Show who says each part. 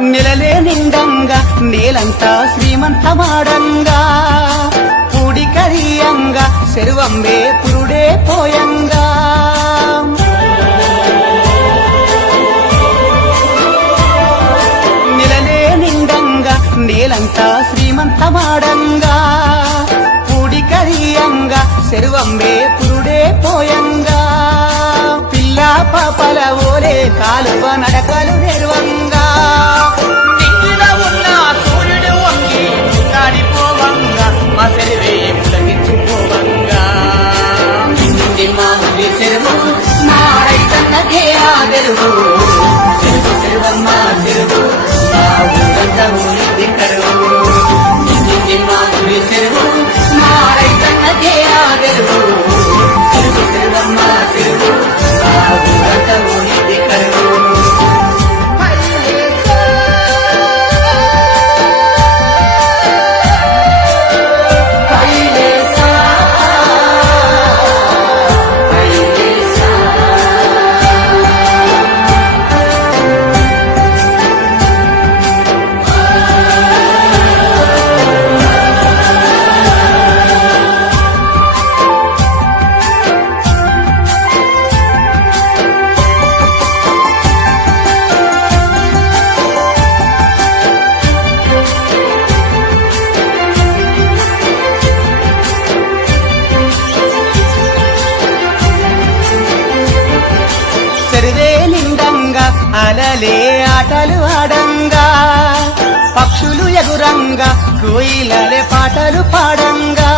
Speaker 1: నెలలే నిండంగా నేలంతా శ్రీమంతమాడంగా. పూడి కరియంగా శరువంబే పురుడే పోయంగా. నెలలే నిండంగా నేలంతా శ్రీమంతమాడంగా. పూడి కరియంగా శరువంబే పురుడే పోయంగా. కాలువ నడకలు నిర్వంగా. నింగిన ఉన్న సూర్యుడు వంగి కాడిపోవంగా మసరివే ములగించిపోవంగా నిండి మామూలి చెరువు మాడైతన్నదే తెరువు చెరువు చెరువమ్మ చెరువు మా ఊరంతా ఊరి కరువు. నిండి మామూలి చెరువు అలలే ఆటలు ఆడంగా. పక్షులు ఎగురంగా కోయిలలే పాటలు పాడంగా.